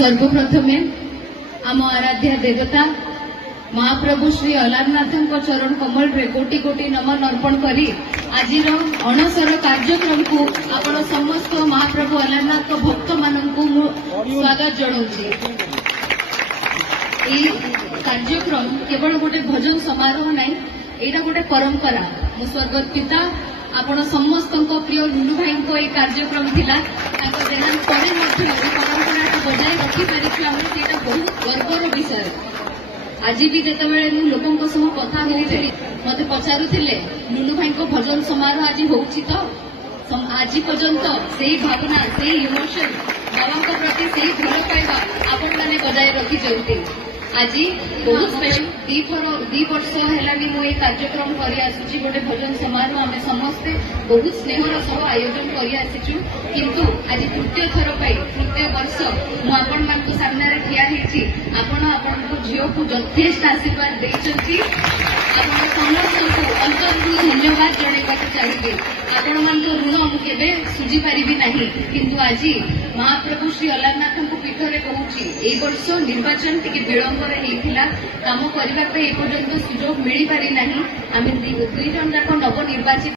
सर्वप्रथमे आम आराध्या देवता महाप्रभु श्री अलारनाथ चरण कमल रे कोटि कोटि नमन अर्पण करी आज अणसर कार्यक्रम को आपण समस्त महाप्रभु अलारनाथ भक्त मानू स्वागत जनाऊँगी। कार्यक्रम केवल गोटे भजन समारोह नहीं, यहाँ गोटे परंपरा। मो स्वर्गत पिता आपण समस्त प्रिय लुलु भाई को एक कार्यक्रम थिला देहांत पर परंपरा बजाय रखिपारी बहुत गर्वर विषय। आज भी जितेबाला लोकों सह कथा होती मत पचारुले लुलु भाई को भजन समारोह आज होची तो आज पर्यंत से भावना से इमोशन बाबा प्रति से भल पाइबा आपण मैंने बजाय रखी। आज बहुत स्पेशल दी वर्ष है मुझे कार्यक्रम करी गोटे भजन समारोह आम समस्ते बहुत स्नेहर सह आयोजन करूँ, किंतु आज तृतीय थर तृतीय वर्ष मुझे सामने ठिया झील को यथेष्ट आशीर्वाद देती समस्त अंतरु धन्यवाद जनवा चाहिए। आपण मान ऋण मुझे सुझी पारि ना, किंतु आज महाप्रभु श्री अलारनाथ पीठरे कहूँ वर्ष निर्वाचन टी विलंबर होता काम करने सुजोग मिल पारि ना। आम दुई जन जाक नवनिर्वाचित